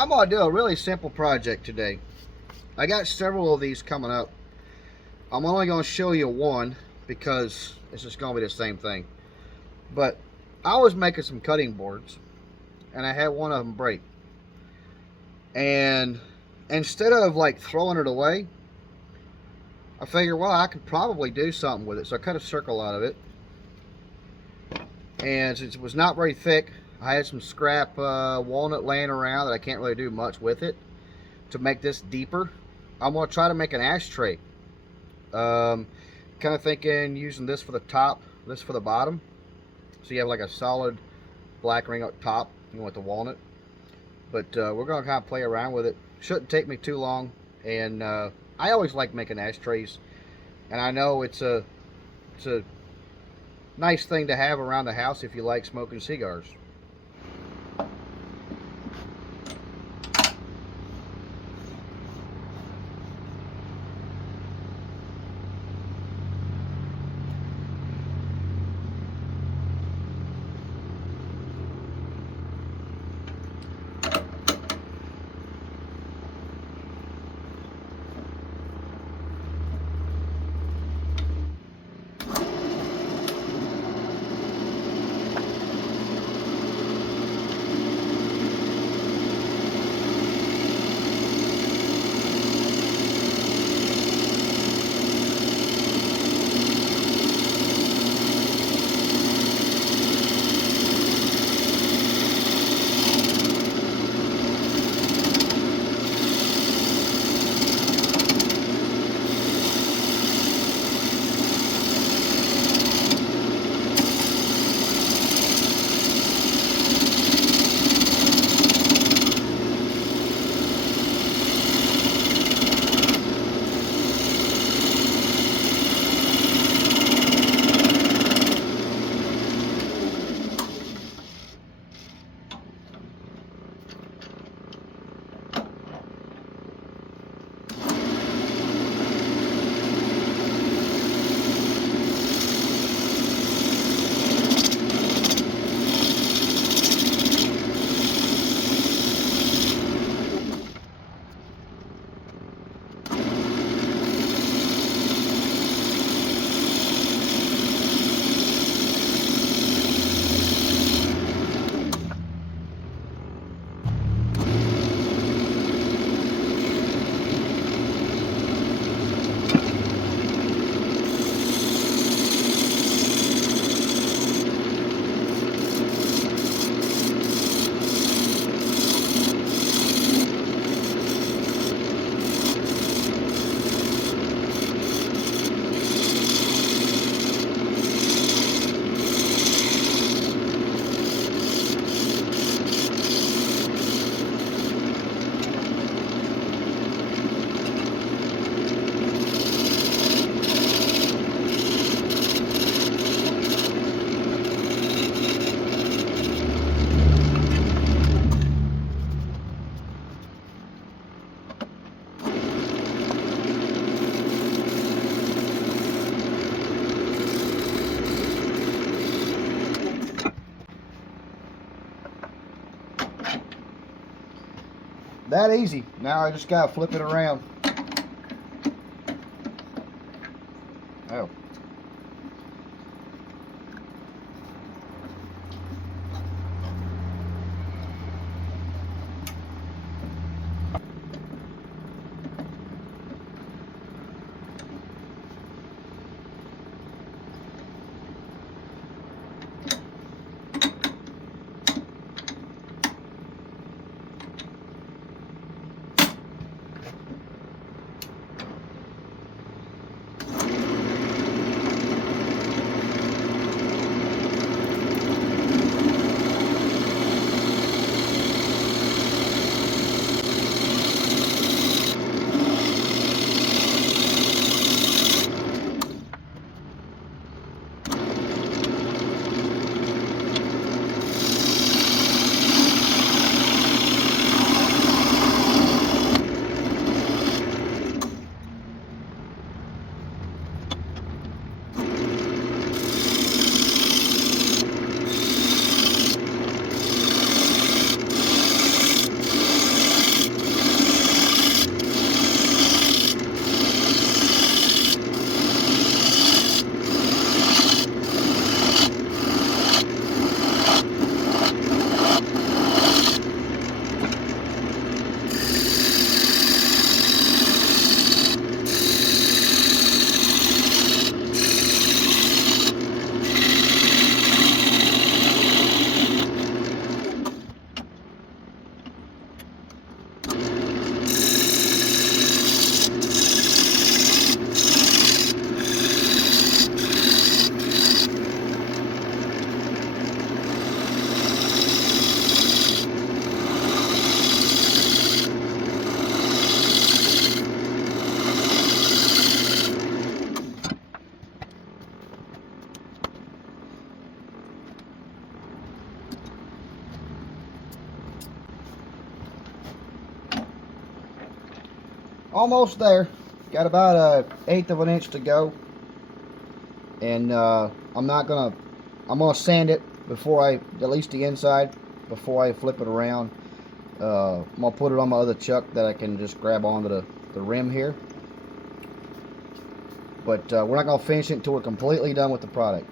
I'm going to do a really simple project today. I got several of these coming up. I'm only going to show you one because it's just going to be the same thing. But I was making some cutting boards and I had one of them break. And instead of like throwing it away, I figured, well, I could probably do something with it. So I cut a circle out of it. And since it was not very thick, I had some scrap walnut laying around that I can't really do much with it. To make this deeper, I'm going to try to make an ashtray. Kind of thinking using this for the top, this for the bottom. So you have like a solid black ring up top, with the walnut. But we're going to kind of play around with it. Shouldn't take me too long. And I always like making ashtrays. And I know it's a nice thing to have around the house if you like smoking cigars. That easy. Now I just gotta flip it around. Oh. Almost there. Got about a 1/8 of an inch to go. And I'm gonna sand it before at least the inside, before I flip it around. I'm gonna put it on my other chuck that I can just grab onto the rim here. But we're not gonna finish it until we're completely done with the product.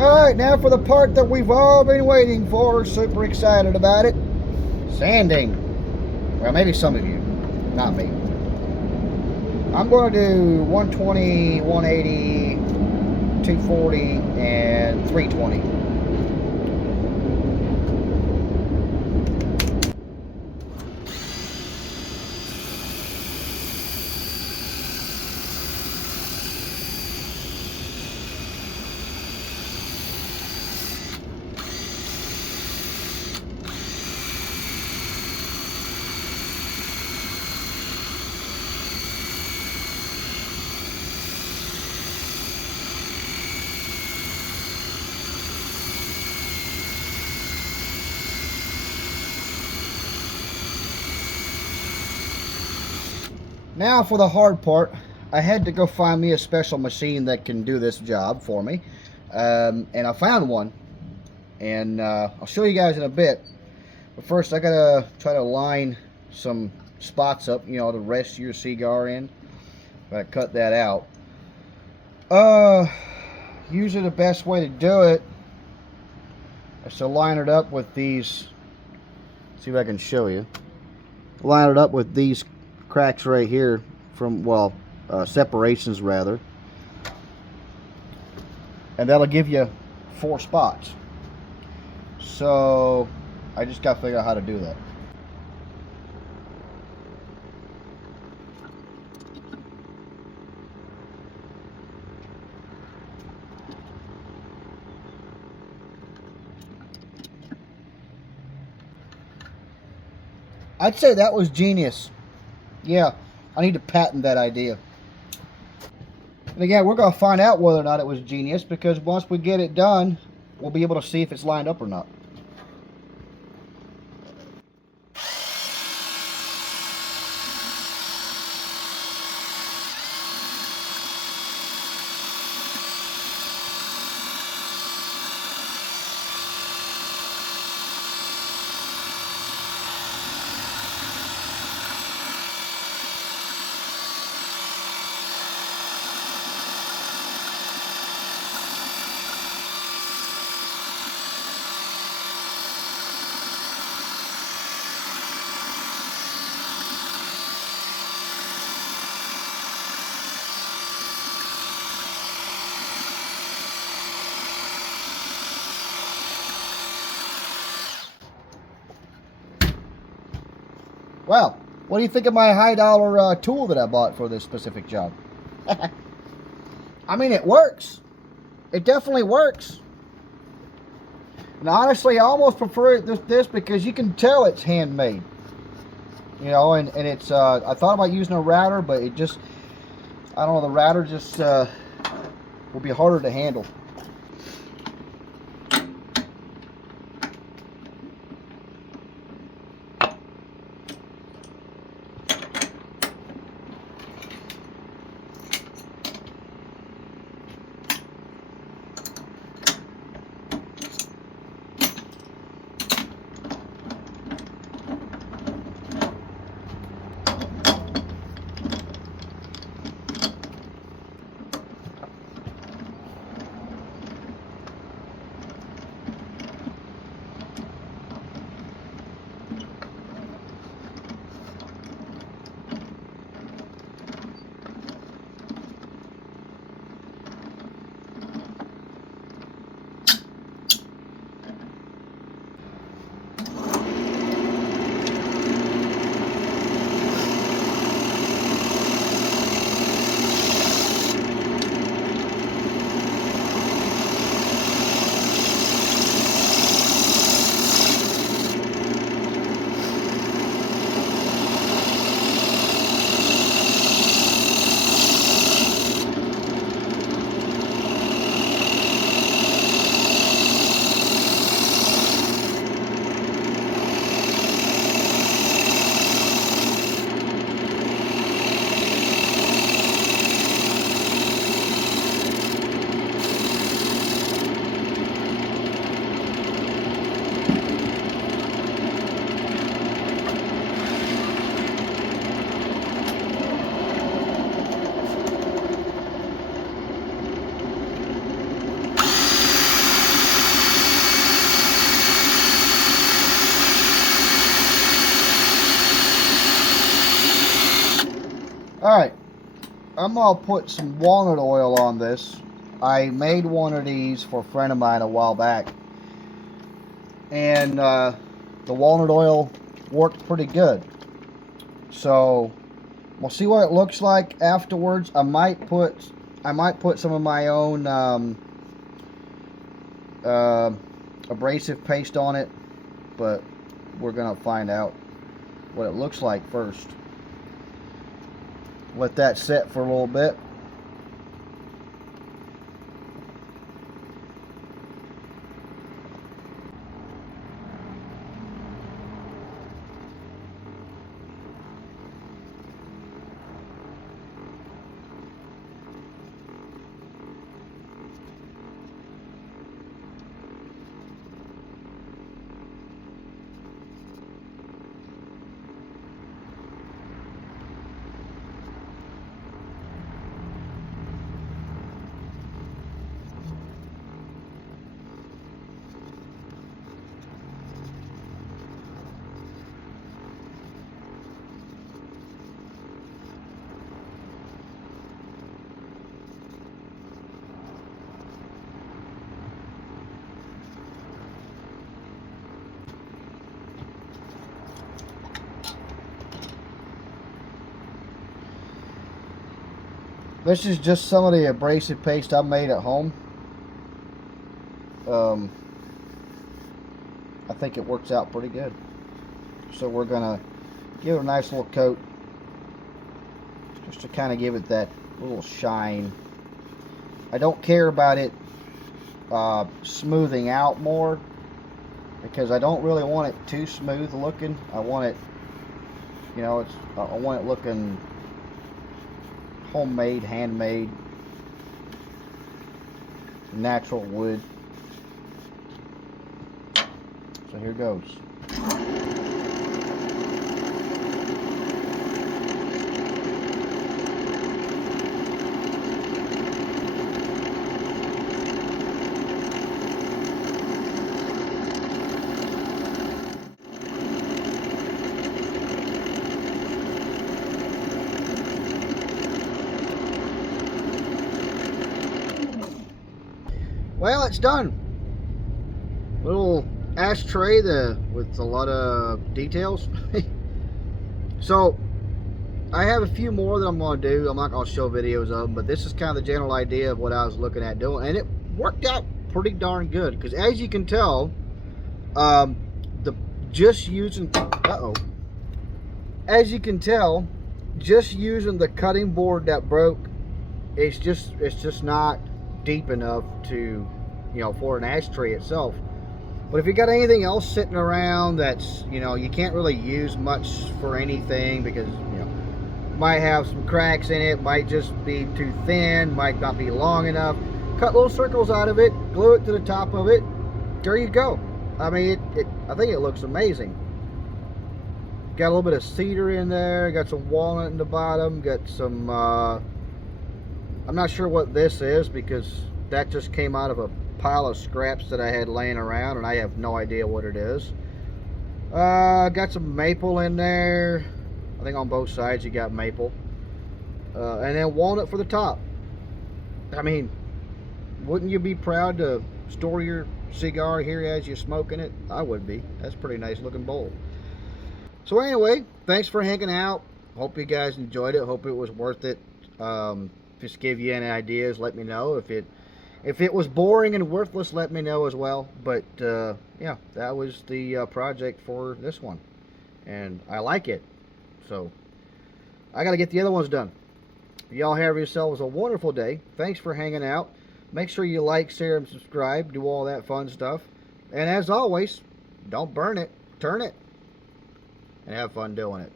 Alright, now for the part that we've all been waiting for. Super excited about it. Sanding. Well, maybe some of you. Not me. I'm going to do 120, 180, 240, and 320. Now for the hard part. I had to go find me a special machine that can do this job for me. And I found one. And I'll show you guys in a bit. But first I gotta try to line some spots up, you know, to rest your cigar in. Gotta cut that out. Usually the best way to do it is to line it up with these. See if I can show you. Line it up with these cracks right here from, well, separations rather, and that'll give you 4 spots. So I just gotta figure out how to do that. I'd say that was genius. Yeah, I need to patent that idea. And again, we're going to find out whether or not it was genius, because once we get it done, we'll be able to see if it's lined up or not. Well, what do you think of my high dollar tool that I bought for this specific job? I mean, it works. It definitely works. And honestly, I almost prefer this because you can tell it's handmade. You know, and it's, I thought about using a router, but it just, I don't know, the router just will be harder to handle. Alright, I'm going to put some walnut oil on this. I made one of these for a friend of mine a while back. And the walnut oil worked pretty good. So, we'll see what it looks like afterwards. I might put some of my own abrasive paste on it. But we're going to find out what it looks like first. Let that set for a little bit. This is just some of the abrasive paste I made at home. I think it works out pretty good. So we're gonna give it a nice little coat, just to kind of give it that little shine. I don't care about it smoothing out more, because I don't really want it too smooth looking. I want it, you know, I want it looking homemade, handmade, natural wood. So here goes. Well, it's done. Little ashtray with a lot of details. So I have a few more that I'm going to do. I'm not going to show videos of them, but this is kind of the general idea of what I was looking at doing, and it worked out pretty darn good. Because as you can tell, just using just using the cutting board that broke, it's just not deep enough to, for an ashtray itself. But if you got anything else sitting around that's, you can't really use much for anything because, might have some cracks in it, might just be too thin, might not be long enough, cut little circles out of it, glue it to the top of it. There you go. I mean, I think it looks amazing. Got a little bit of cedar in there, got some walnut in the bottom, got some, I'm not sure what this is because that just came out of a pile of scraps that I had laying around and I have no idea what it is. Got some maple in there. I think on both sides you got maple. And then walnut for the top. I mean, wouldn't you be proud to store your cigar here as you're smoking it? I would be. That's a pretty nice looking bowl. So anyway, thanks for hanging out. Hope you guys enjoyed it. Hope it was worth it. Just give you any ideas, let me know. If it was boring and worthless, let me know as well. But yeah, that was the project for this one. And I like it. So I got to get the other ones done. Y'all have yourselves a wonderful day. Thanks for hanging out. Make sure you like, share, and subscribe. Do all that fun stuff. And as always, don't burn it. Turn it. And have fun doing it.